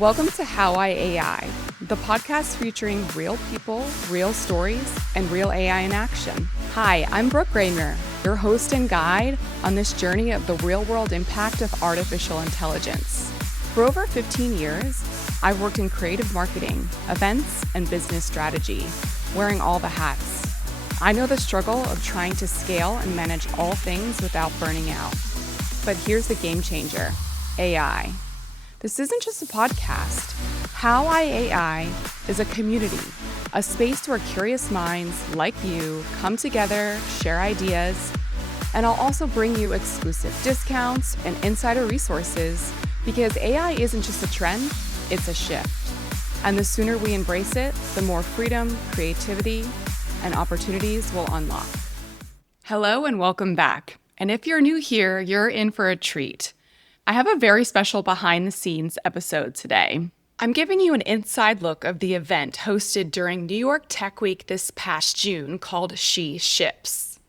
Welcome to How I AI, the podcast featuring real people, real stories, and real AI in action. Hi, I'm Brooke, your host and guide on this journey of the real-world impact of artificial intelligence. For over 15 years, I've worked in creative marketing, events, and business strategy, wearing all the hats. I know the struggle of trying to scale and manage all things without burning out. But here's the game changer, AI. This isn't just a podcast. How I AI is a community, a space where curious minds like you come together, share ideas, and I'll also bring you exclusive discounts and insider resources because AI isn't just a trend, it's a shift. And the sooner we embrace it, the more freedom, creativity, and opportunities will unlock. Hello and welcome back. And if you're new here, you're in for a treat. I have a very special behind-the-scenes episode today. I'm giving you an inside look of the event hosted during New York Tech Week this past June called She Ships.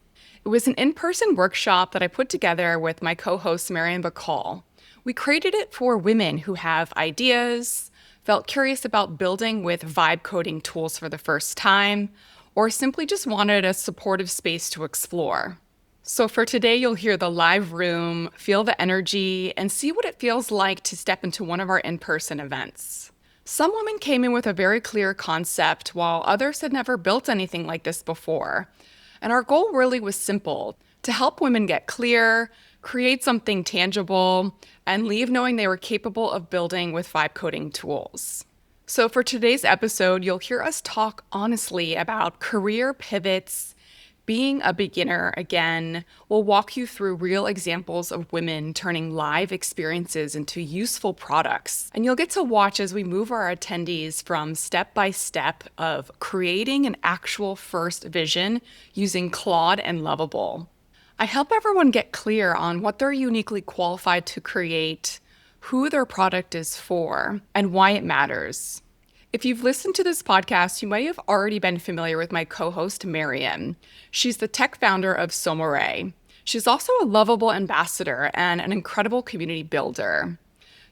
It was an in-person workshop that I put together with my co-host Marian Bacol. We created it for women who have ideas, felt curious about building with vibe coding tools for the first time, or simply just wanted a supportive space to explore. So for today, you'll hear the live room, feel the energy, and see what it feels like to step into one of our in-person events. Some women came in with a very clear concept, while others had never built anything like this before. And our goal really was simple, to help women get clear, create something tangible, and leave knowing they were capable of building with vibe coding tools. So for today's episode, you'll hear us talk honestly about career pivots, being a beginner again. We'll walk you through real examples of women turning live experiences into useful products. And you'll get to watch as we move our attendees from step by step of creating an actual first vision using Claude and Lovable. I help everyone get clear on what they're uniquely qualified to create, who their product is for, and why it matters. If you've listened to this podcast, you might have already been familiar with my co-host, Marian. She's the tech founder of Somore. She's also a lovable ambassador and an incredible community builder.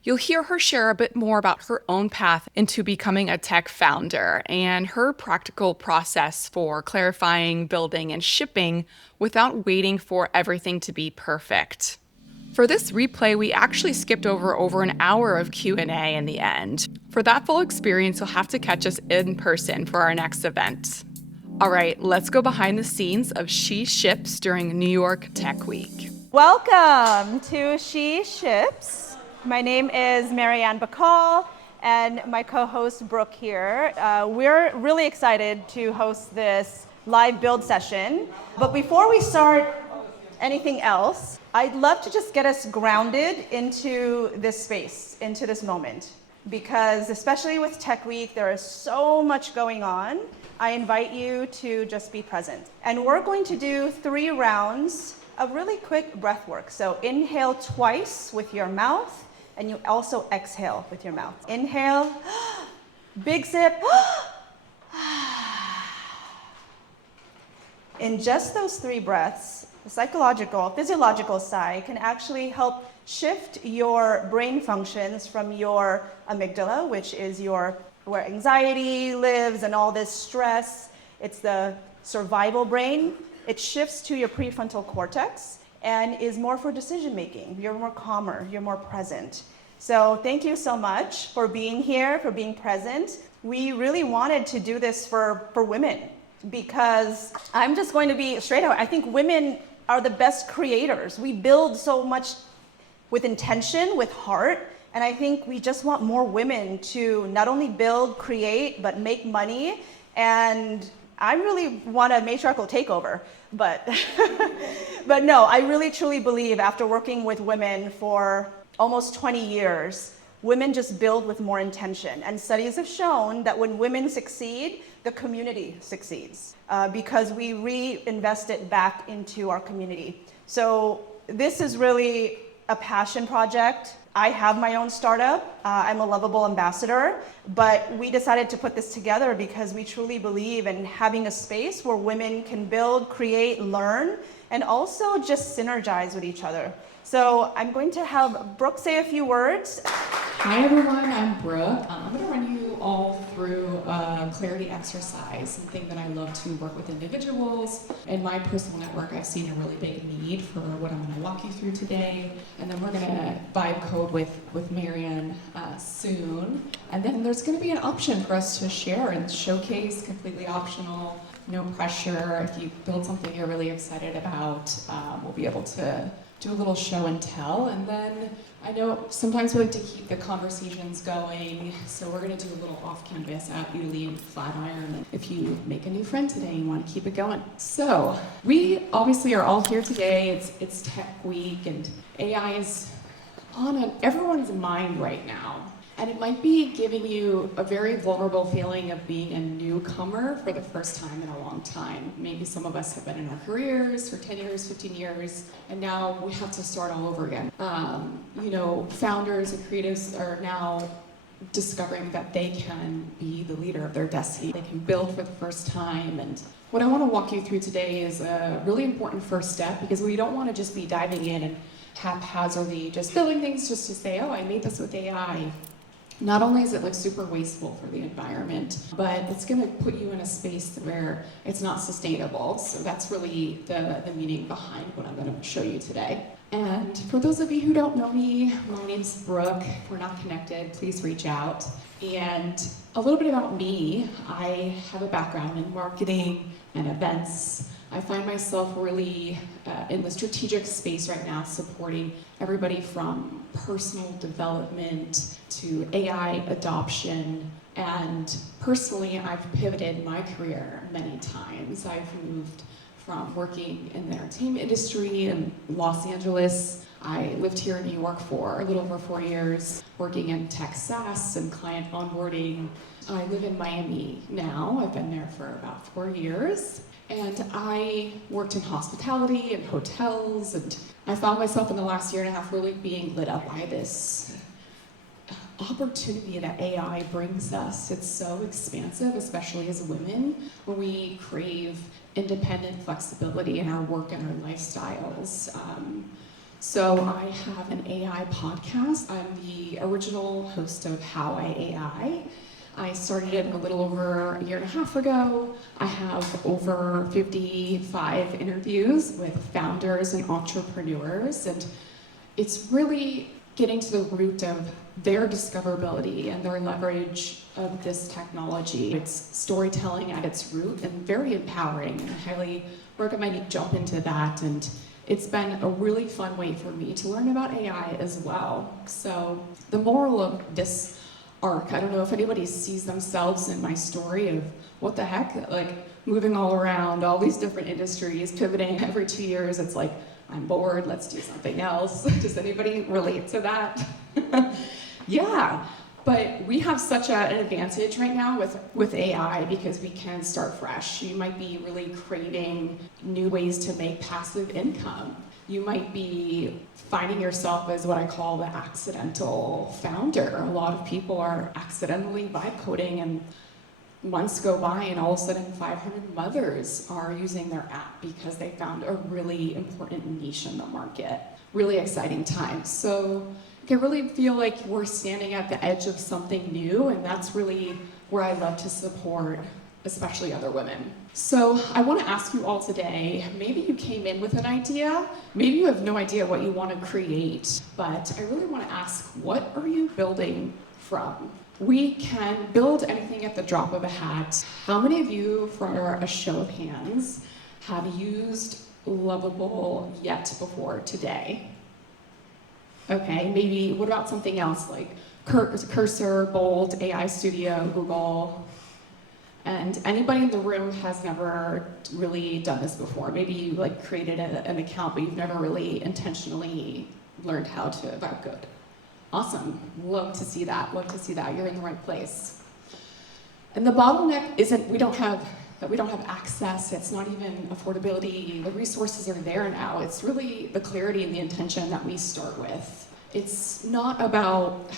You'll hear her share a bit more about her own path into becoming a tech founder and her practical process for clarifying, building, and shipping without waiting for everything to be perfect. For this replay, we actually skipped over an hour of Q&A in the end. For that full experience, you'll have to catch us in person for our next event. All right, let's go behind the scenes of She Ships during New York Tech Week. Welcome to She Ships. My name is Marian Bacol and my co-host Brooke here. We're really excited to host this live build session. But before we start anything else, I'd love to just get us grounded into this space, into this moment. Because especially with Tech Week, there is so much going on. I invite you to just be present. And we're going to do 3 rounds of really quick breath work. So inhale twice with your mouth, and you also exhale with your mouth. Inhale, big sip. In just those 3 breaths, the psychological, physiological side can actually help shift your brain functions from your amygdala, which is where anxiety lives and all this stress. It's the survival brain. It shifts to your prefrontal cortex and is more for decision making. You're more calmer, you're more present. So thank you so much for being here, for being present. We really wanted to do this for women because I'm just going to be straight out. I think women are the best creators. We build so much with intention, with heart, and I think we just want more women to not only build, create, but make money. And I really want a matriarchal takeover, but but no, I really truly believe after working with women for almost 20 years, women just build with more intention. And studies have shown that when women succeed, the community succeeds because we reinvest it back into our community. So this is really a passion project. I have my own startup. I'm a lovable ambassador, but we decided to put this together because we truly believe in having a space where women can build, create, learn, and also just synergize with each other. So I'm going to have Brooke say a few words. Hi everyone, I'm Brooke. I'm going to run you all through a clarity exercise, something that I love to work with individuals. In my personal network, I've seen a really big need for what I'm going to walk you through today. And then we're going to vibe code with Marian soon. And then there's going to be an option for us to share and showcase, completely optional, no pressure. If you build something you're really excited about, we'll be able to do a little show and tell. And then I know sometimes we like to keep the conversations going, so we're going to do a little off canvas at Uli and Flatiron if you make a new friend today and want to keep it going. So we obviously are all here today. It's Tech Week, and AI is on everyone's mind right now. And it might be giving you a very vulnerable feeling of being a newcomer for the first time in a long time. Maybe some of us have been in our careers for 10 years, 15 years, and now we have to start all over again. Founders and creatives are now discovering that they can be the leader of their destiny. They can build for the first time. And what I want to walk you through today is a really important first step, because we don't want to just be diving in and haphazardly just building things just to say, oh, I made this with AI. Not only is it like super wasteful for the environment, but it's going to put you in a space where it's not sustainable. So that's really the meaning behind what I'm going to show you today. And for those of you who don't know me, my name's Brooke. If we're not connected, please reach out. And a little bit about me, I have a background in marketing and events. I find myself really in the strategic space right now, supporting everybody from personal development to AI adoption. And personally, I've pivoted my career many times. I've moved from working in the entertainment industry in Los Angeles. I lived here in New York for a little over 4 years, working in tech SaaS and client onboarding. I live in Miami now. I've been there for about 4 years. And I worked in hospitality and hotels, and I found myself in the last year and a half really being lit up by this opportunity that AI brings us. It's so expansive, especially as women, when we crave independent flexibility in our work and our lifestyles. So I have an AI podcast. I'm the original host of How I AI. I started it a little over a year and a half ago. I have over 55 interviews with founders and entrepreneurs, and it's really getting to the root of their discoverability and their leverage of this technology. It's storytelling at its root and very empowering, and I highly recommend you jump into that. And it's been a really fun way for me to learn about AI as well. So the moral of this arc, I don't know if anybody sees themselves in my story of what the heck, like moving all around, all these different industries, pivoting every 2 years. It's like, I'm bored, let's do something else. Does anybody relate to that? Yeah, but we have such an advantage right now with AI because we can start fresh. You might be really craving new ways to make passive income. You might be finding yourself as what I call the accidental founder. A lot of people are accidentally vibe coding, and months go by and all of a sudden 500 mothers are using their app because they found a really important niche in the market. Really exciting times. So I can really feel like we're standing at the edge of something new, and that's really where I love to support, especially other women. So I want to ask you all today, maybe you came in with an idea, maybe you have no idea what you want to create, but I really want to ask, what are you building from? We can build anything at the drop of a hat. How many of you, for a show of hands, have used Lovable yet before today? Okay, maybe, what about something else like Cursor, Bolt, AI Studio, Google? And anybody in the room has never really done this before. Maybe you like created an account, but you've never really intentionally learned how to vibe code. Awesome, love to see that, you're in the right place. And the bottleneck isn't we don't have access, it's not even affordability, the resources are there now. It's really the clarity and the intention that we start with. It's not about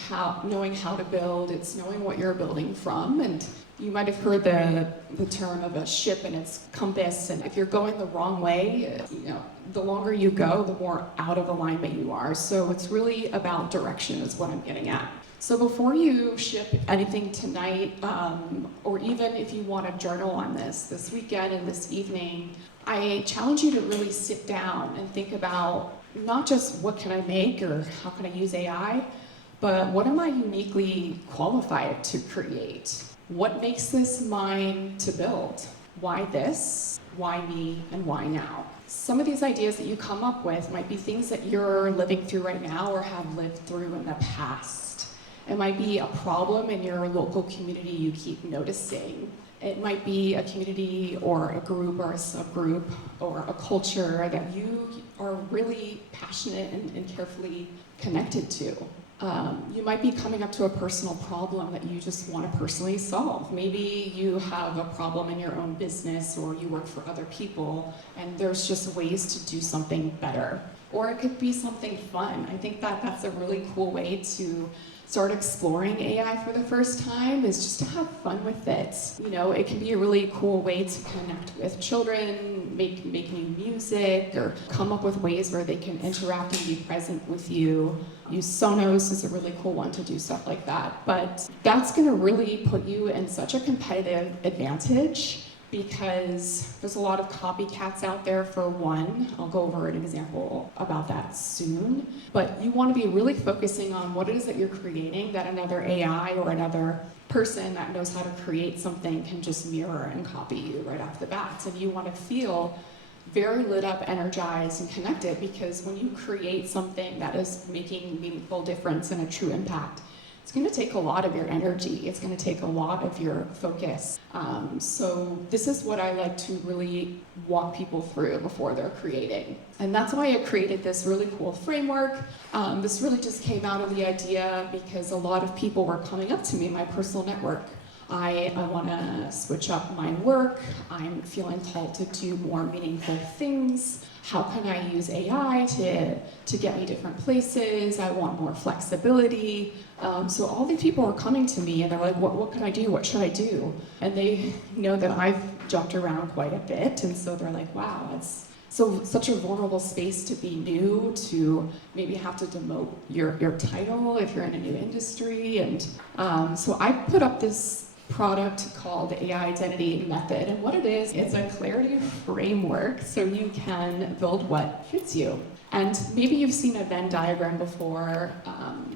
knowing how to build, it's knowing what you're building from. And you might have heard the term of a ship and its compass, and if you're going the wrong way, the longer you go, the more out of alignment you are. So it's really about direction is what I'm getting at. So before you ship anything tonight, or even if you want to journal on this weekend and this evening, I challenge you to really sit down and think about not just what can I make or how can I use AI, but what am I uniquely qualified to create? What makes this mine to build? Why this? Why me? And why now? Some of these ideas that you come up with might be things that you're living through right now or have lived through in the past. It might be a problem in your local community you keep noticing. It might be a community or a group or a subgroup or a culture that you are really passionate and carefully connected to. You might be coming up to a personal problem that you just want to personally solve. Maybe you have a problem in your own business or you work for other people and there's just ways to do something better. Or it could be something fun. I think that that's a really cool way to start exploring AI for the first time, is just to have fun with it. You know, it can be a really cool way to connect with children, make new music, or come up with ways where they can interact and be present with you. Use Sonos is a really cool one to do stuff like that. But that's gonna really put you in such a competitive advantage, because there's a lot of copycats out there for one. I'll go over an example about that soon. But you want to be really focusing on what it is that you're creating that another AI or another person that knows how to create something can just mirror and copy you right off the bat. And you want to feel very lit up, energized, and connected, because when you create something that is making meaningful difference and a true impact, it's going to take a lot of your energy. It's going to take a lot of your focus. So this is what I like to really walk people through before they're creating. And that's why I created this really cool framework. This really just came out of the idea because a lot of people were coming up to me in my personal network. I want to switch up my work. I'm feeling called to do more meaningful things. How can I use AI to get me different places? I want more flexibility. So all these people are coming to me and they're like, what can I do? What should I do? And they know that I've jumped around quite a bit. And so they're like, wow, it's such a vulnerable space to be new, to maybe have to demote your title if you're in a new industry. And so I put up this product called the AI Identity Method. And what it is, it's a clarity framework so you can build what fits you. And maybe you've seen a Venn diagram before.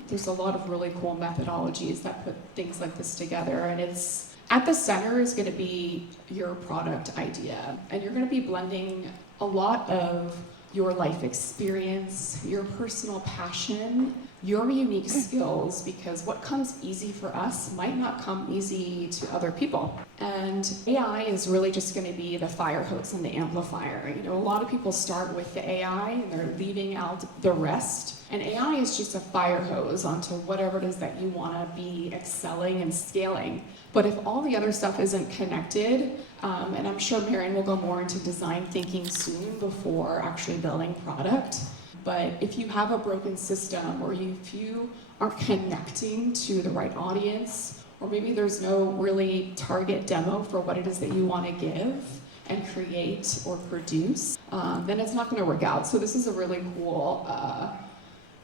There's a lot of really cool methodologies that put things like this together. And it's at the center is going to be your product idea. And you're going to be blending a lot of your life experience, your personal passion, your unique skills, because what comes easy for us might not come easy to other people. And AI is really just going to be the fire hose and the amplifier. You know, a lot of people start with the AI and they're leaving out the rest. And AI is just a fire hose onto whatever it is that you want to be excelling and scaling. But if all the other stuff isn't connected, and I'm sure Marian will go more into design thinking soon before actually building product, but if you have a broken system, or if you aren't connecting to the right audience, or maybe there's no really target demo for what it is that you want to give and create or produce, then it's not going to work out. So this is a really cool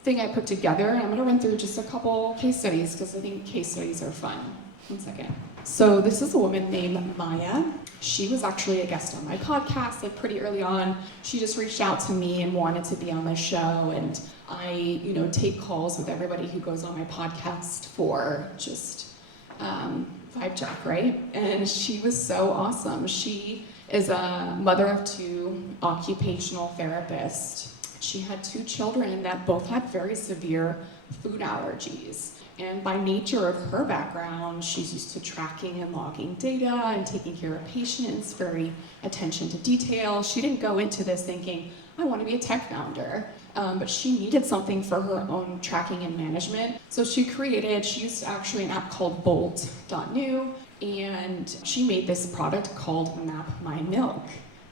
thing I put together. And I'm going to run through just a couple case studies because I think case studies are fun. 1 second. So this is a woman named Maya. She was actually a guest on my podcast like pretty early on. She just reached out to me and wanted to be on the show, and I, take calls with everybody who goes on my podcast for just vibe check, right? And she was so awesome. She is a mother of 2, occupational therapist. She had 2 children that both had very severe food allergies. And by nature of her background, she's used to tracking and logging data and taking care of patients, very attention to detail. She didn't go into this thinking, I want to be a tech founder. But she needed something for her own tracking and management. So she used actually an app called Bolt.new, and she made this product called Map My Milk.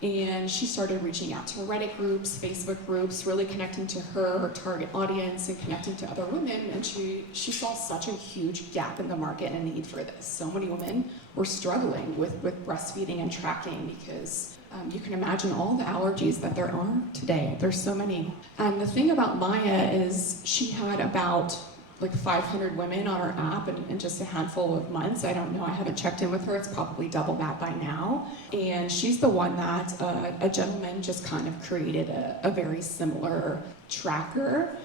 And she started reaching out to Reddit groups, Facebook groups, really connecting to her target audience and connecting to other women. And she saw such a huge gap in the market and a need for this. So many women were struggling with breastfeeding and tracking because you can imagine all the allergies that there are today. There's so many. And the thing about Maya is she had about like 500 women on our app in just a handful of months. I don't know, I haven't checked in with her. It's probably double that by now. And she's the one that a gentleman just kind of created a very similar tracker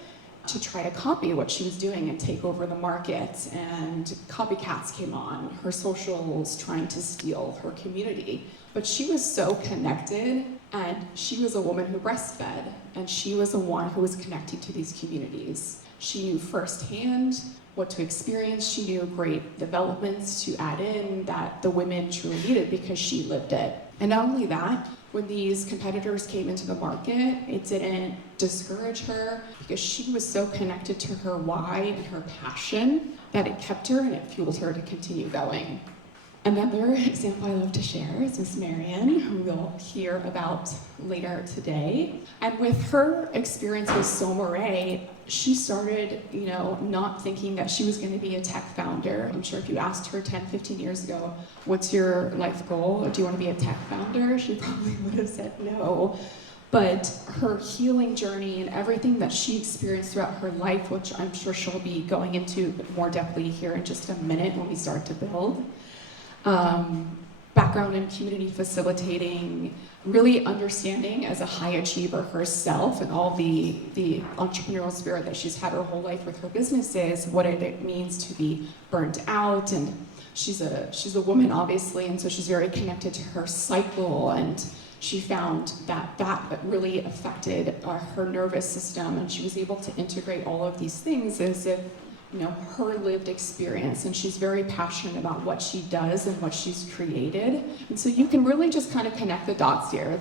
to try to copy what she was doing and take over the market. And copycats came on, her socials trying to steal her community. But she was so connected, and she was a woman who breastfed, and she was the one who was connecting to these communities. She knew firsthand what to experience. She knew great developments to add in that the women truly needed because she lived it. And not only that, when these competitors came into the market, it didn't discourage her because she was so connected to her why and her passion that it kept her and it fueled her to continue going. Another example I love to share is Miss Marian, who we'll hear about later today. And with her experience with Somare, she started, not thinking that she was going to be a tech founder. I'm sure if you asked her 10, 15 years ago, what's your life goal? Do you want to be a tech founder? She probably would have said no. But her healing journey and everything that she experienced throughout her life, which I'm sure she'll be going into more depthly here in just a minute when we start to build, background in community facilitating, really understanding as a high achiever herself and all the entrepreneurial spirit that she's had her whole life with her businesses, what it means to be burnt out. And she's a woman, obviously, and so she's very connected to her cycle, and she found that really affected her nervous system, and she was able to integrate all of these things as if her lived experience, and she's very passionate about what she does and what she's created. And so you can really just kind of connect the dots here,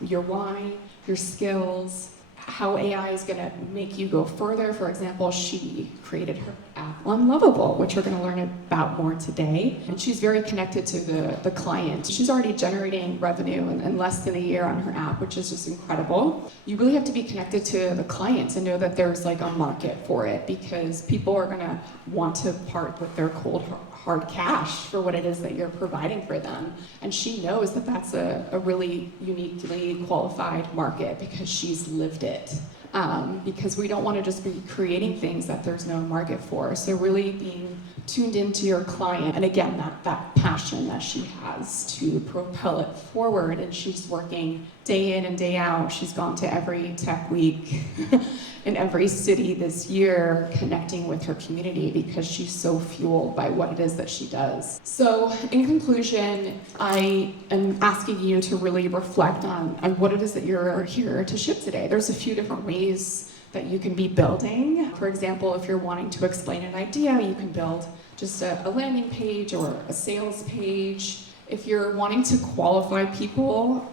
your why, your skills, how AI is going to make you go further. For example, she created her app Unlovable, which we're going to learn about more today. And she's very connected to the client. She's already generating revenue in less than a year on her app, which is just incredible. You really have to be connected to the client and know that there's like a market for it, because people are going to want to part with their cold hard cash for what it is that you're providing for them. And she knows that that's a really uniquely qualified market because she's lived it. Because we don't want to just be creating things that there's no market for. So really being tuned into your client, and again, that passion that she has to propel it forward. And she's working day in and day out. She's gone to every tech week in every city this year, connecting with her community because she's so fueled by what it is that she does. So in conclusion, I am asking you to really reflect on what it is that you're here to ship today. There's a few different ways that you can be building. For example, if you're wanting to explain an idea, you can build just a landing page or a sales page. If you're wanting to qualify people,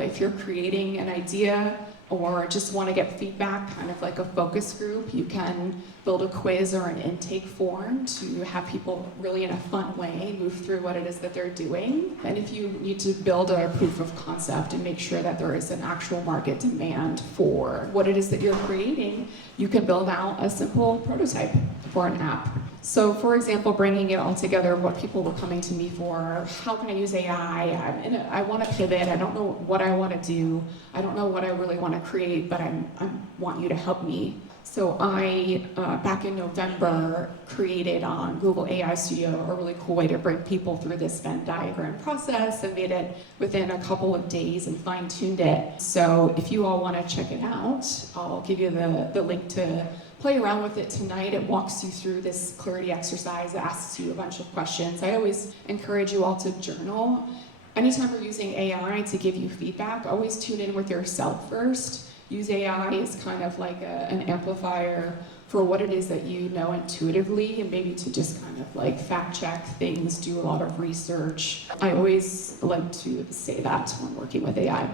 if you're creating an idea or just want to get feedback, kind of like a focus group, you can build a quiz or an intake form to have people really in a fun way move through what it is that they're doing. And if you need to build a proof of concept and make sure that there is an actual market demand for what it is that you're creating, you can build out a simple prototype for an app. So for example, bringing it all together, what people were coming to me for, how can I use AI? I want to pivot, I don't know what I want to do, I don't know what I really want to create, but I want you to help me. So I, back in November, created on Google AI Studio a really cool way to bring people through this Venn diagram process and made it within a couple of days and fine-tuned it. So if you all want to check it out, I'll give you the link to play around with it tonight. It walks you through this clarity exercise. It asks you a bunch of questions. I always encourage you all to journal. Anytime we're using AI to give you feedback, always tune in with yourself first. Use AI as kind of like an amplifier for what it is that you know intuitively, and maybe to just kind of like fact check things, do a lot of research. I always like to say that when working with AI.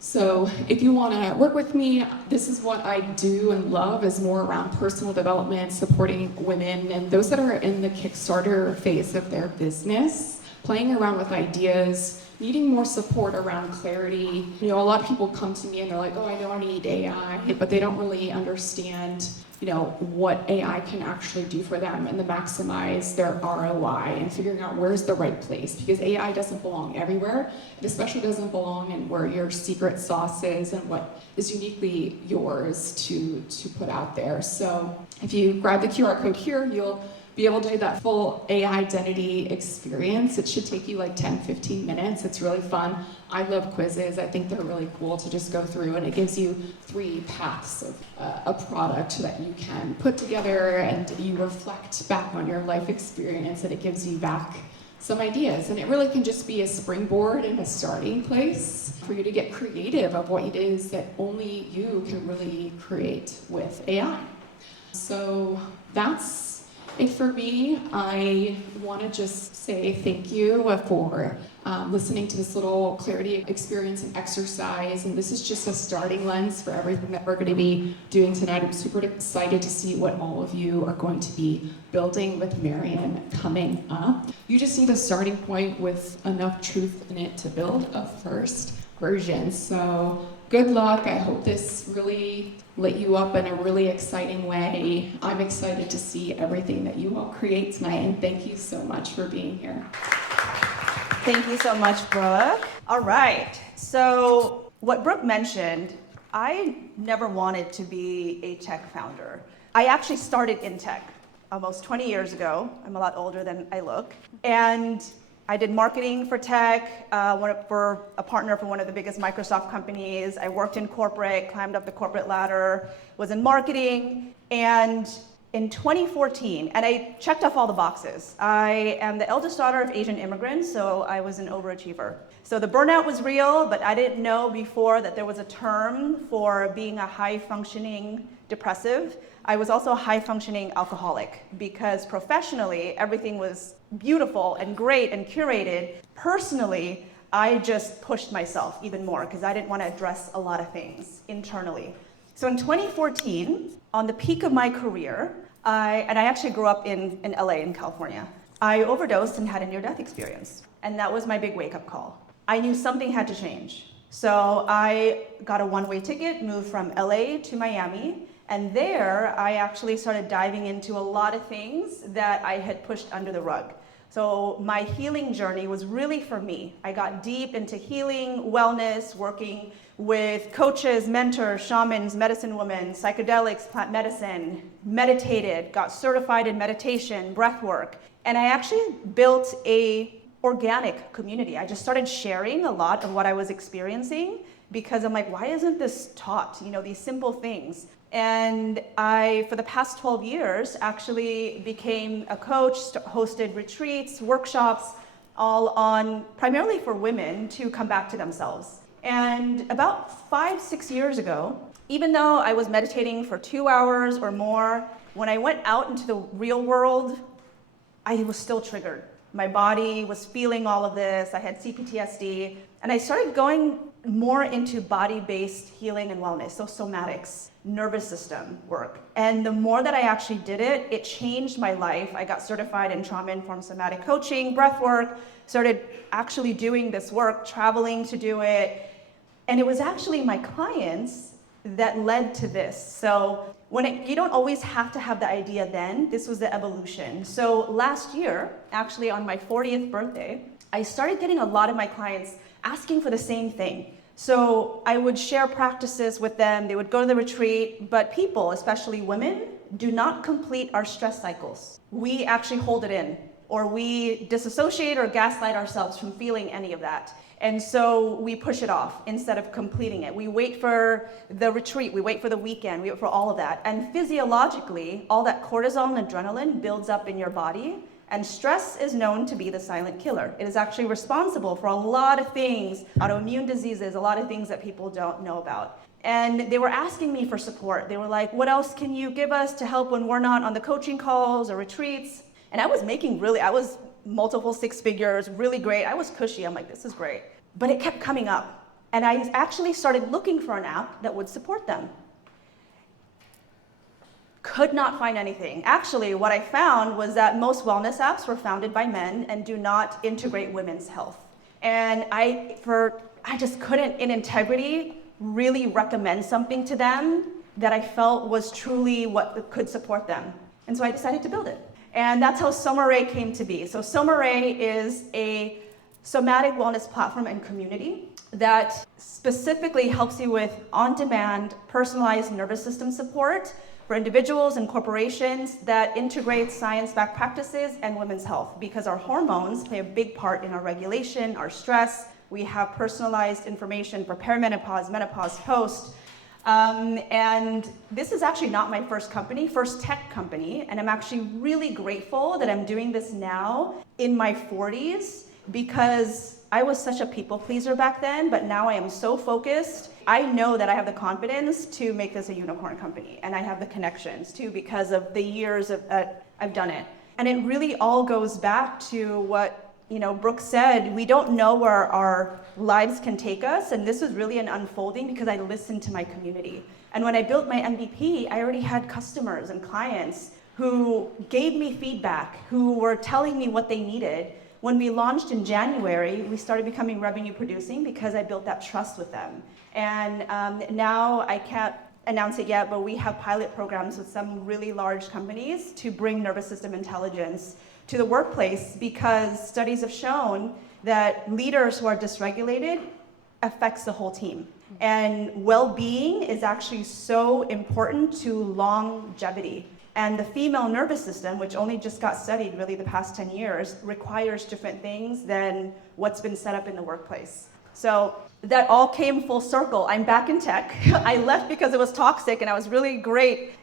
So if you want to work with me, this is what I do and love, is more around personal development, supporting women and those that are in the Kickstarter phase of their business, playing around with ideas, needing more support around clarity. A lot of people come to me and they're like, oh, I know I need AI, but they don't really understand what AI can actually do for them and to maximize their ROI and figuring out where's the right place, because AI doesn't belong everywhere. It especially doesn't belong in where your secret sauce is and what is uniquely yours to put out there. So if you grab the QR code here, you'll be able to do that full AI identity experience. It should take you like 10-15 minutes. It's really fun. I love quizzes. I think they're really cool to just go through, and it gives you 3 paths of a product that you can put together, and you reflect back on your life experience, and it gives you back some ideas. And it really can just be a springboard and a starting place for you to get creative of what it is that only you can really create with AI. So that's it for me. I want to just say thank you for listening to this little clarity experience and exercise. And this is just a starting lens for everything that we're going to be doing tonight. I'm super excited to see what all of you are going to be building with Marian coming up. You just need a starting point with enough truth in it to build a first version. So good luck. I hope this really lit you up in a really exciting way. I'm excited to see everything that you all create tonight, and thank you so much for being here. Thank you so much, Brooke. All right, so what Brooke mentioned, I never wanted to be a tech founder. I actually started in tech almost 20 years ago. I'm a lot older than I look. And I did marketing for tech, for a partner for one of the biggest Microsoft companies. I worked in corporate, climbed up the corporate ladder, was in marketing, and in 2014, and I checked off all the boxes. I am the eldest daughter of Asian immigrants, so I was an overachiever. So the burnout was real, but I didn't know before that there was a term for being a high-functioning depressive. I was also a high-functioning alcoholic, because professionally, everything was beautiful and great and curated. Personally, I just pushed myself even more because I didn't want to address a lot of things internally. So in 2014, on the peak of my career, I actually grew up in LA, in California. I overdosed and had a near-death experience. And that was my big wake-up call. I knew something had to change. So I got a one-way ticket, moved from LA to Miami, and there I actually started diving into a lot of things that I had pushed under the rug. So my healing journey was really for me. I got deep into healing, wellness, working with coaches, mentors, shamans, medicine women, psychedelics, plant medicine, meditated, got certified in meditation, breath work. And I actually built a organic community. I just started sharing a lot of what I was experiencing because I'm like, why isn't this taught? These simple things. And I, for the past 12 years, actually became a coach, hosted retreats, workshops, all on primarily for women to come back to themselves. And about 5-6 years ago, even though I was meditating for 2 hours or more, when I went out into the real world, I was still triggered. My body was feeling all of this. I had CPTSD. And I started going more into body-based healing and wellness, so somatics, nervous system work. And the more that I actually did it, it changed my life. I got certified in trauma-informed somatic coaching, breath work, started actually doing this work, traveling to do it. And it was actually my clients that led to this. So you don't always have to have the idea then. This was the evolution. So last year, actually on my 40th birthday, I started getting a lot of my clients asking for the same thing. So I would share practices with them. They would go to the retreat, but people, especially women, do not complete our stress cycles. We actually hold it in, or we disassociate or gaslight ourselves from feeling any of that. And so we push it off instead of completing it. We wait for the retreat, we wait for the weekend, we wait for all of that. And physiologically, all that cortisol and adrenaline builds up in your body. And stress is known to be the silent killer. It is actually responsible for a lot of things, autoimmune diseases, a lot of things that people don't know about. And they were asking me for support. They were like, what else can you give us to help when we're not on the coaching calls or retreats? And I was multiple 6 figures, really great. I was cushy. I'm like, this is great. But it kept coming up. And I actually started looking for an app that would support them. Could not find anything. Actually, what I found was that most wellness apps were founded by men and do not integrate women's health. And I just couldn't, in integrity, really recommend something to them that I felt was truly what could support them. And so I decided to build it. And that's how Somare came to be. So Somare is a somatic wellness platform and community that specifically helps you with on-demand, personalized nervous system support for individuals and corporations that integrate science-backed practices and women's health, because our hormones play a big part in our regulation, our stress. We have personalized information for perimenopause, menopause, post. And this is actually not my first tech company, and I'm actually really grateful that I'm doing this now in my 40s, because I was such a people pleaser back then, but now I am so focused. I know that I have the confidence to make this a unicorn company, and I have the connections too because of the years I've done it. And it really all goes back to what Brooke said. We don't know where our lives can take us, and this was really an unfolding because I listened to my community. And when I built my MVP, I already had customers and clients who gave me feedback, who were telling me what they needed. When we launched in January, we started becoming revenue producing because I built that trust with them. And now I can't announce it yet, but we have pilot programs with some really large companies to bring nervous system intelligence to the workplace, because studies have shown that leaders who are dysregulated affects the whole team. And well-being is actually so important to longevity. And the female nervous system, which only just got studied really the past 10 years, requires different things than what's been set up in the workplace. So that all came full circle. I'm back in tech. I left because it was toxic, and I was really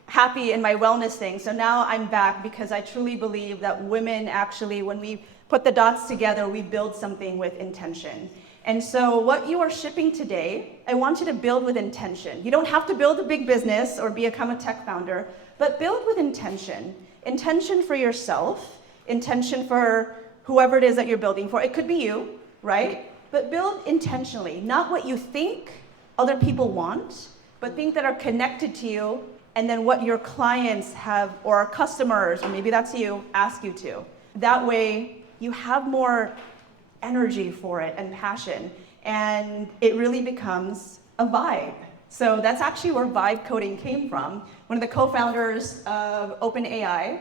happy in my wellness thing. So now I'm back because I truly believe that women actually, when we put the dots together, we build something with intention. And so what you are shipping today, I want you to build with intention. You don't have to build a big business or become a tech founder, but build with intention. Intention for yourself, intention for whoever it is that you're building for. It could be you, right? But build intentionally, not what you think other people want, but things that are connected to you, and then what your clients have, or customers, or maybe that's you, ask you to. That way, you have more energy for it and passion, and it really becomes a vibe. So that's actually where vibe coding came from. One of the co-founders of OpenAI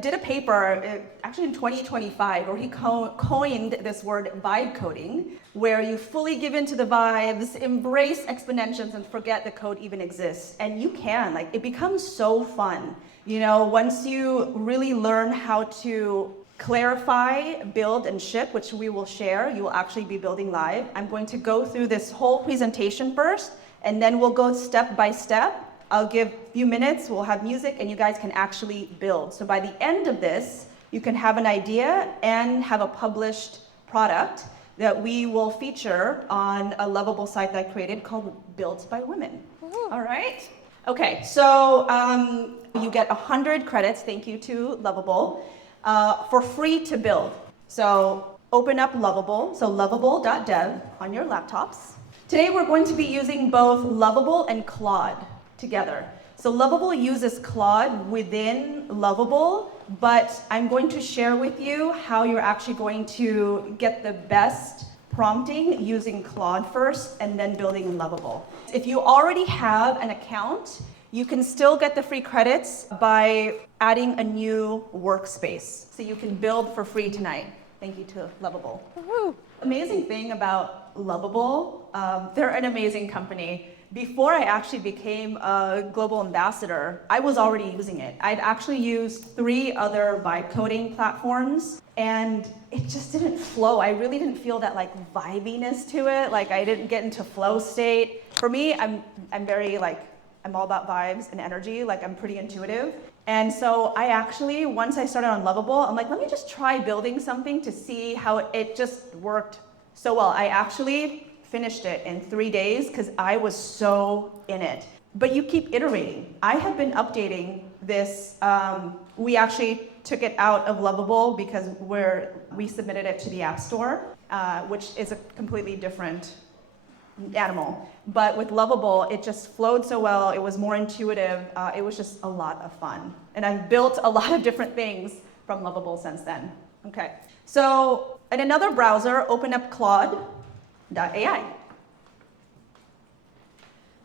did a paper, actually in 2025, where he coined this word vibe coding, where you fully give into the vibes, embrace exponentials, and forget the code even exists. And you can, it becomes so fun. Once you really learn how to clarify, build, and ship, which we will share, you will actually be building live. I'm going to go through this whole presentation first, and then we'll go step by step. I'll give a few minutes, we'll have music, and you guys can actually build. So by the end of this, you can have an idea and have a published product that we will feature on a Lovable site that I created called Built by Women. Ooh. All right? Okay, so you get 100 credits, thank you to Lovable, for free to build. So open up Lovable, so lovable.dev on your laptops. Today we're going to be using both Lovable and Claude together. So Lovable uses Claude within Lovable, but I'm going to share with you how you're actually going to get the best prompting using Claude first and then building Lovable. If you already have an account, you can still get the free credits by adding a new workspace. So you can build for free tonight. Thank you to Lovable. Woo-hoo. Amazing thing about Lovable, they're an amazing company. Before I actually became a global ambassador, I was already using it. I'd actually used 3 other vibe coding platforms, and it just didn't flow. I really didn't feel that vibiness to it. I didn't get into flow state. For me, I'm very I'm all about vibes and energy. I'm pretty intuitive. And so I actually, once I started on Lovable, I'm let me just try building something to see how it just worked so well. I actually finished it in 3 days because I was so in it. But you keep iterating. I have been updating this. We actually took it out of Lovable because we submitted it to the App Store, which is a completely different animal. But with Lovable, it just flowed so well. It was more intuitive. It was just a lot of fun. And I've built a lot of different things from Lovable since then. Okay. So in another browser, open up Claude.ai.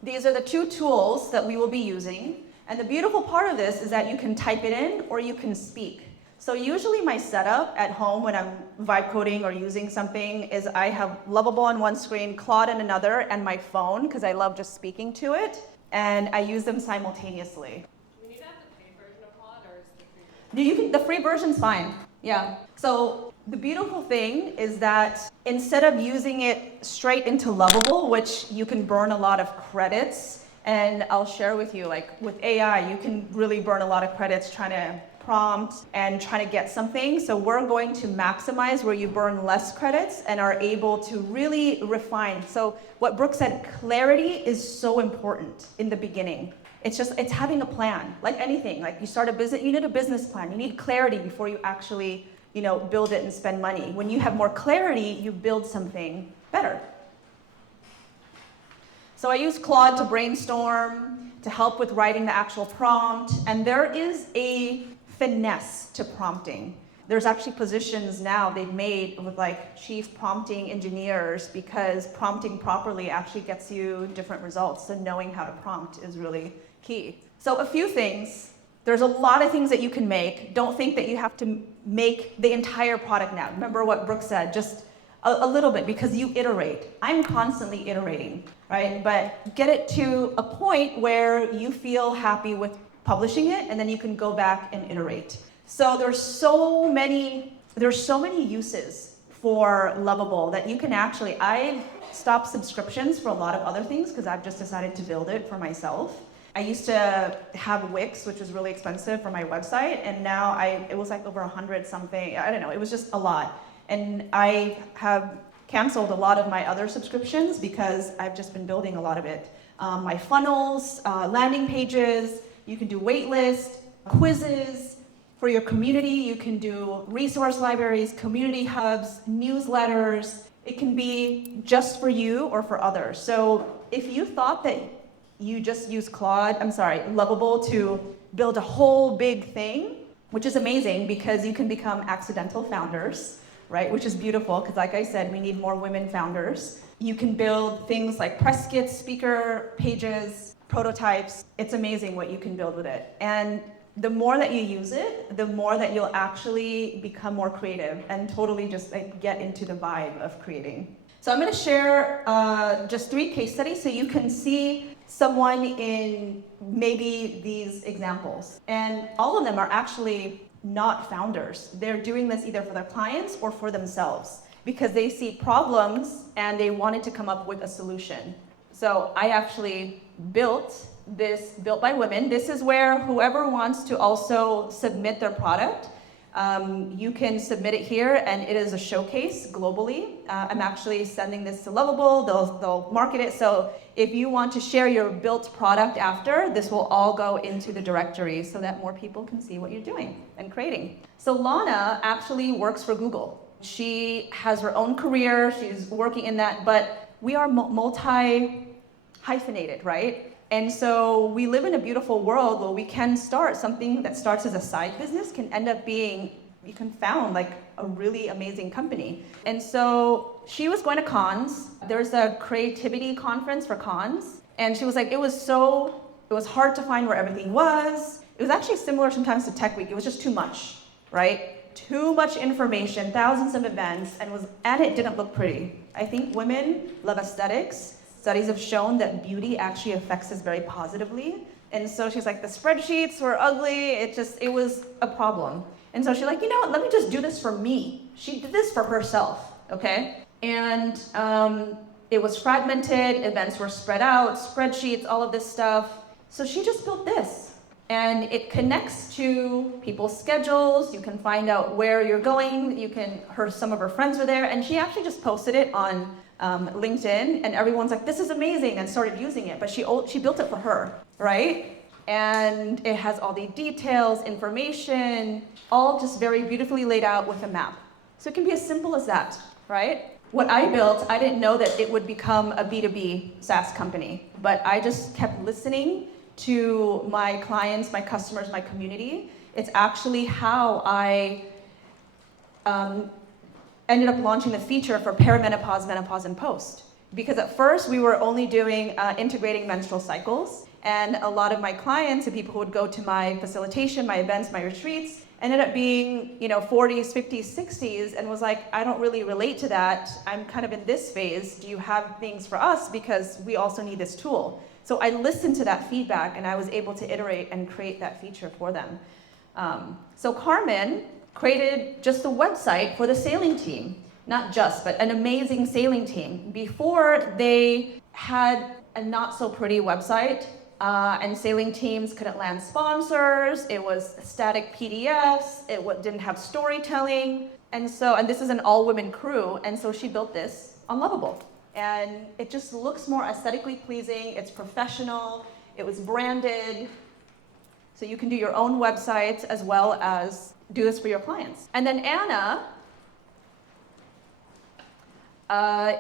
These are the two tools that we will be using. And the beautiful part of this is that you can type it in or you can speak. So usually my setup at home when I'm vibe coding or using something is I have Lovable on one screen, Claude on another, and my phone, because I love just speaking to it. And I use them simultaneously. Do we need to have the paid version of Claude, or is the free version? The free version's fine. Yeah. So the beautiful thing is that instead of using it straight into Lovable, which you can burn a lot of credits, and I'll share with you, like with AI, you can really burn a lot of credits trying to prompt and trying to get something. So we're going to maximize where you burn less credits and are able to really refine. So what Brooke said, clarity is so important in the beginning. It's having a plan, like anything. Like you start a business, you need a business plan. You need clarity before you actually, build it and spend money. When you have more clarity, you build something better. So I use Claude to brainstorm, to help with writing the actual prompt, and there is a finesse to prompting. There's actually positions now they've made with like chief prompting engineers, because prompting properly actually gets you different results. So knowing how to prompt is really key. So a few things. There's a lot of things that you can make. Don't think that you have to make the entire product now. Remember what Brooke said, just a little bit, because you iterate. I'm constantly iterating, right? But get it to a point where you feel happy with publishing it, and then you can go back and iterate. So there's so many uses for Lovable that you can actually, I stopped subscriptions for a lot of other things because I've just decided to build it for myself. I used to have Wix, which was really expensive for my website, and now it was like over 100 something, I don't know, it was just a lot. And I have canceled a lot of my other subscriptions because I've just been building a lot of it. My funnels, landing pages, you can do waitlist, quizzes. For your community, you can do resource libraries, community hubs, newsletters. It can be just for you or for others. So if you thought that you just use Lovable to build a whole big thing, which is amazing because you can become accidental founders, right? Which is beautiful because, like I said, we need more women founders. You can build things like press kits, speaker pages, prototypes. It's amazing what you can build with it. And the more that you use it, the more that you'll actually become more creative and totally just like get into the vibe of creating. So I'm going to share just 3 case studies so you can see someone in maybe these examples. And all of them are actually not founders. They're doing this either for their clients or for themselves because they see problems and they wanted to come up with a solution. So I actually built by women. This is where whoever wants to also submit their product, you can submit it here, and it is a showcase globally. I'm actually sending this to Lovable. They'll market it. So if you want to share your built product after, this will all go into the directory so that more people can see what you're doing and creating. So Lana actually works for Google. She has her own career. She's working in that, but we are multi-hyphenated, right? And so we live in a beautiful world where we can start something that starts as a side business can end up being, you can found like a really amazing company. And so she was going to cons. There's a creativity conference for cons. And she was like, it was hard to find where everything was. It was actually similar sometimes to Tech Week. It was just too much, right? Too much information, thousands of events, and it didn't look pretty. I think women love aesthetics. Studies have shown that beauty actually affects us very positively. And so she's like, the spreadsheets were ugly. It was a problem. And so she's like, you know what, let me just do this for me. She did this for herself, okay? And it was fragmented, events were spread out, spreadsheets, all of this stuff. So she just built this. And it connects to people's schedules. You can find out where you're going. Some of her friends were there. And she actually just posted it on LinkedIn, and everyone's like, this is amazing, and started using it. But she built it for her, right? And it has all the details, information, all just very beautifully laid out with a map. So it can be as simple as that, right? What I built, I didn't know that it would become a B2B SaaS company, but I just kept listening to my clients, my customers, my community. It's actually how I ended up launching the feature for perimenopause, menopause, and post. Because at first we were only doing integrating menstrual cycles, and a lot of my clients and people who would go to my facilitation, my events, my retreats, ended up being 40s, 50s, 60s, and was like, I don't really relate to that. I'm kind of in this phase. Do you have things for us? Because we also need this tool. So I listened to that feedback, and I was able to iterate and create that feature for them. So Carmen created just a website for the sailing team. Not just, but an amazing sailing team. Before, they had a not so pretty website, and sailing teams couldn't land sponsors. It was static PDFs. It didn't have storytelling. And this is an all-women crew, and so she built this on Lovable. And it just looks more aesthetically pleasing. It's professional. It was branded. So you can do your own websites as well as do this for your clients. And then Anna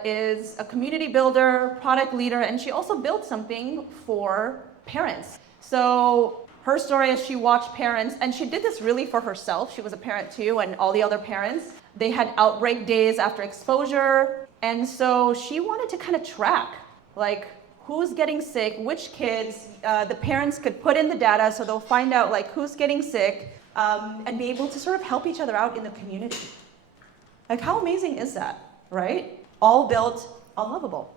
is a community builder, product leader, and she also built something for parents. So her story is she watched parents, and she did this really for herself. She was a parent too, and all the other parents. They had outbreak days after exposure, and so she wanted to kind of track, like, who's getting sick, which kids. The parents could put in the data, so they'll find out like who's getting sick, and be able to sort of help each other out in the community. Like, how amazing is that, right? All built on Lovable.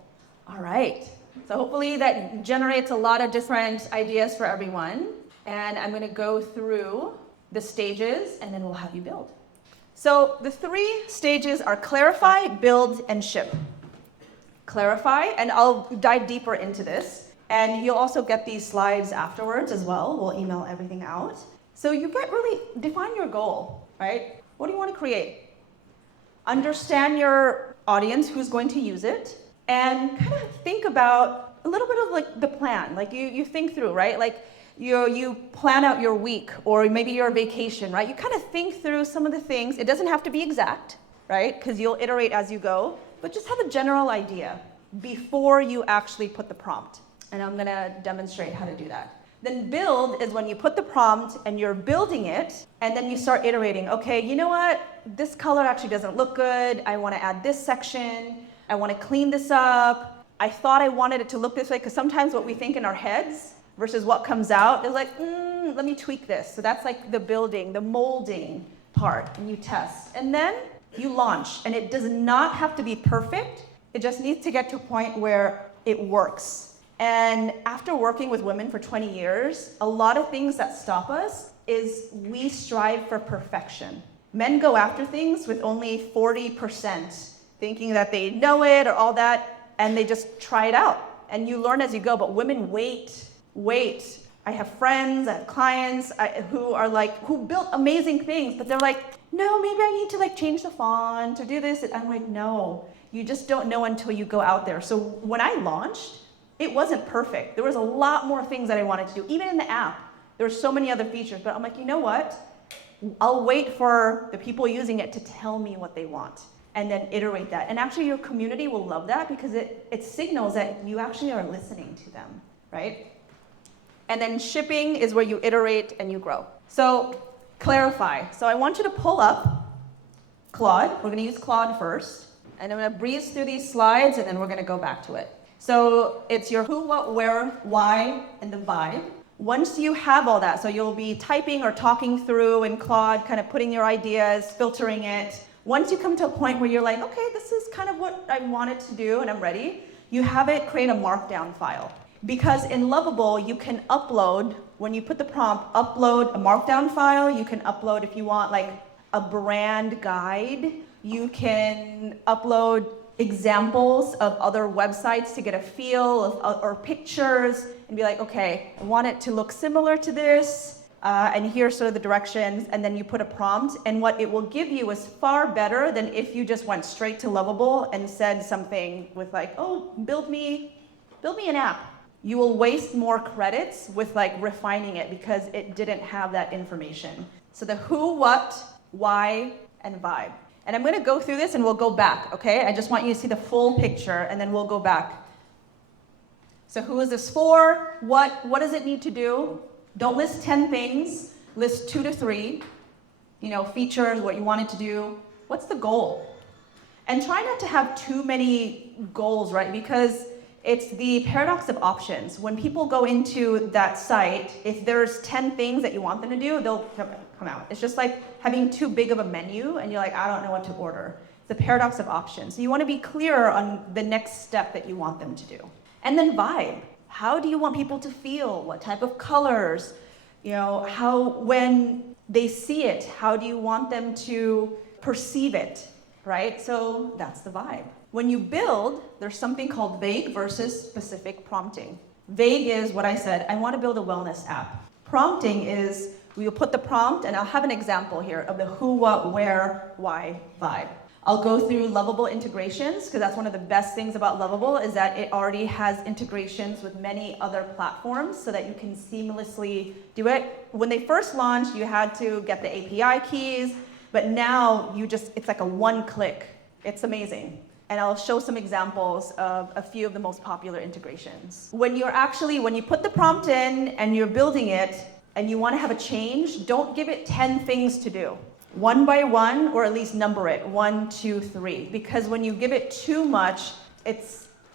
All right. So hopefully that generates a lot of different ideas for everyone. And I'm going to go through the stages, and then we'll have you build. So the 3 stages are clarify, build, and ship. Clarify, and I'll dive deeper into this. And you'll also get these slides afterwards as well. We'll email everything out. So you really define your goal, right? What do you want to create? Understand your audience, who's going to use it, and kind of think about a little bit of like the plan. Like you think through, right? Like you plan out your week or maybe your vacation, right? You kind of think through some of the things. It doesn't have to be exact, right? Because you'll iterate as you go, but just have a general idea before you actually put the prompt. And I'm going to demonstrate how to do that. Then build is when you put the prompt and you're building it, and then you start iterating. Okay, you know what? This color actually doesn't look good. I want to add this section. I want to clean this up. I thought I wanted it to look this way, because sometimes what we think in our heads versus what comes out is like, let me tweak this. So that's like the building, the molding part, and you test. And then you launch, and it does not have to be perfect. It just needs to get to a point where it works. And after working with women for 20 years, a lot of things that stop us is we strive for perfection. Men go after things with only 40%, thinking that they know it or all that, and they just try it out. And you learn as you go, but women wait. I have friends, I have clients who built amazing things, but they're like, no, maybe I need to like change the font or do this. And I'm like, no, you just don't know until you go out there. So when I launched, it wasn't perfect. There was a lot more things that I wanted to do. Even in the app, there were so many other features, but I'm like, you know what? I'll wait for the people using it to tell me what they want and then iterate that. And actually your community will love that, because it signals that you actually are listening to them, right? And then shipping is where you iterate and you grow. So clarify. So I want you to pull up Claude. We're going to use Claude first. And I'm going to breeze through these slides, and then we're going to go back to it. So it's your who, what, where, why, and the vibe. Once you have all that, so you'll be typing or talking through in Claude, kind of putting your ideas, filtering it. Once you come to a point where you're like, okay, this is kind of what I wanted to do and I'm ready, you have it create a markdown file. Because in Lovable, you can upload, when you put the prompt, upload a markdown file. You can upload, if you want, like a brand guide. You can upload examples of other websites to get a feel of, or pictures, and be like, okay, I want it to look similar to this, and here's sort of the directions, and then you put a prompt, and what it will give you is far better than if you just went straight to Lovable and said something with like, oh, build me an app. You will waste more credits with like refining it because it didn't have that information. So the who, what, why, and vibe. And I'm going to go through this and we'll go back, okay? I just want you to see the full picture, and then we'll go back. So who is this for? What does it need to do? Don't list 10 things. List 2 to 3. Features, what you want it to do. What's the goal? And try not to have too many goals, right? Because it's the paradox of options. When people go into that site, if there's 10 things that you want them to do, they'll come out. It's just like having too big of a menu and you're like, I don't know what to order. It's the paradox of options. So you want to be clear on the next step that you want them to do. And then vibe. How do you want people to feel? What type of colors? How, when they see it, how do you want them to perceive it, right? So that's the vibe. When you build, there's something called vague versus specific prompting. Vague is what I said, I want to build a wellness app. Prompting is, we will put the prompt, and I'll have an example here of the who, what, where, why vibe. I'll go through Lovable integrations, because that's one of the best things about Lovable is that it already has integrations with many other platforms so that you can seamlessly do it. When they first launched, you had to get the API keys, but now it's like a one click. It's amazing. And I'll show some examples of a few of the most popular integrations. When you put the prompt in and you're building it and you want to have a change, don't give it 10 things to do. One by one, or at least number it, 1, 2, 3. Because when you give it too much,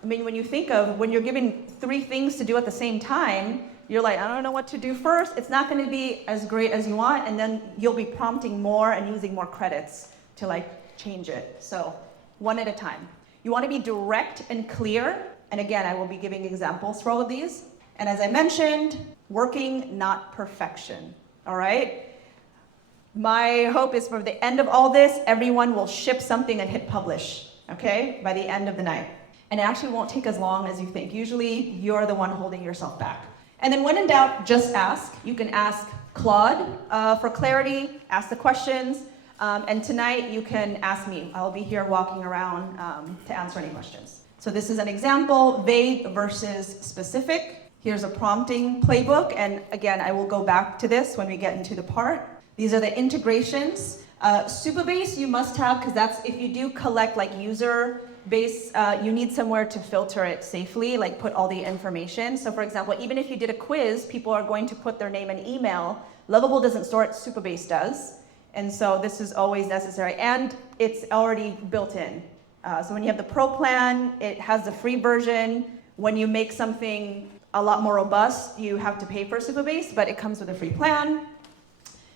when you're giving 3 things to do at the same time, you're like, I don't know what to do first. It's not going to be as great as you want, and then you'll be prompting more and using more credits to change it. So one at a time. You want to be direct and clear. And again, I will be giving examples for all of these. And as I mentioned, working, not perfection. All right? My hope is for the end of all this, everyone will ship something and hit publish, okay, by the end of the night. And it actually won't take as long as you think. Usually, you're the one holding yourself back. And then when in doubt, just ask. You can ask Claude for clarity, ask the questions. And tonight, you can ask me. I'll be here walking around to answer any questions. So this is an example, vague versus specific. Here's a prompting playbook. And again, I will go back to this when we get into the part. These are the integrations. Supabase you must have, because that's if you do collect user base, you need somewhere to filter it safely, put all the information. So for example, even if you did a quiz, people are going to put their name and email. Lovable doesn't store it, Supabase does. And so this is always necessary. And it's already built in. So when you have the pro plan, it has the free version. When you make something a lot more robust, you have to pay for Supabase, but it comes with a free plan.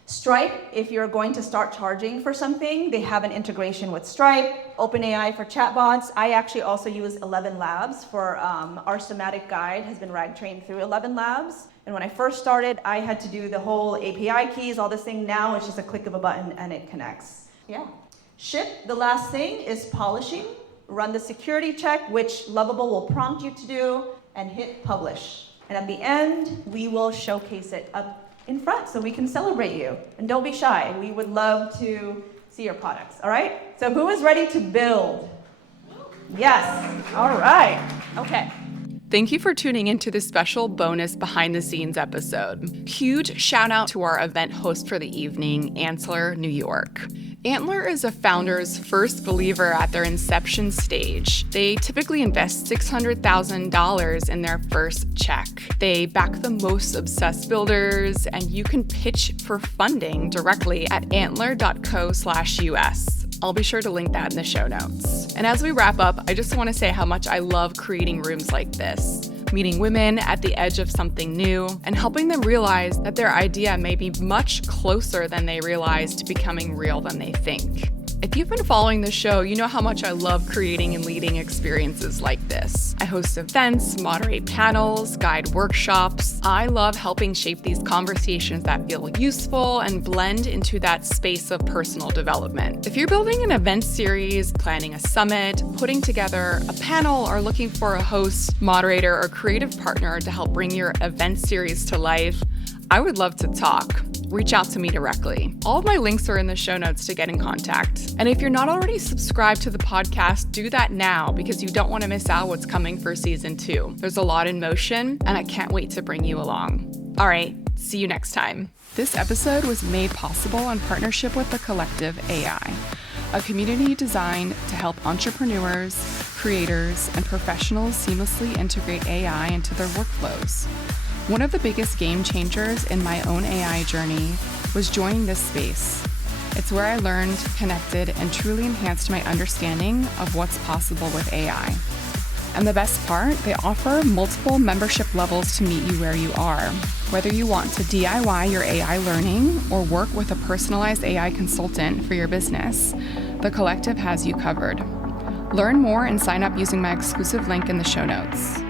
Stripe, if you're going to start charging for something, they have an integration with Stripe. OpenAI for chatbots. I actually also use 11 Labs for our somatic guide has been rag trained through 11 Labs. And when I first started, I had to do the whole API keys, all this thing. Now it's just a click of a button and it connects. Yeah. Ship, the last thing is polishing. Run the security check, which Lovable will prompt you to do, and hit publish. And at the end, we will showcase it up in front so we can celebrate you. And don't be shy. We would love to see your products, all right? So who is ready to build? Yes, all right, okay. Thank you for tuning into this special bonus behind the scenes episode. Huge shout out to our event host for the evening, Antler, New York. Antler is a founder's first believer at their inception stage. They typically invest $600,000 in their first check. They back the most obsessed builders, and you can pitch for funding directly at antler.co/US. I'll be sure to link that in the show notes. And as we wrap up, I just want to say how much I love creating rooms like this. Meeting women at the edge of something new and helping them realize that their idea may be much closer than they realize to becoming real than they think. If you've been following the show, you know how much I love creating and leading experiences like this. I host events, moderate panels, guide workshops. I love helping shape these conversations that feel useful and blend into that space of personal development. If you're building an event series, planning a summit, putting together a panel, or looking for a host, moderator, or creative partner to help bring your event series to life, I would love to talk. Reach out to me directly. All of my links are in the show notes to get in contact. And if you're not already subscribed to the podcast, do that now because you don't want to miss out what's coming for season 2. There's a lot in motion, and I can't wait to bring you along. All right, see you next time. This episode was made possible in partnership with the Collective AI, a community designed to help entrepreneurs, creators, and professionals seamlessly integrate AI into their workflows. One of the biggest game changers in my own AI journey was joining this space. It's where I learned, connected, and truly enhanced my understanding of what's possible with AI. And the best part, they offer multiple membership levels to meet you where you are. Whether you want to DIY your AI learning or work with a personalized AI consultant for your business, the collective has you covered. Learn more and sign up using my exclusive link in the show notes.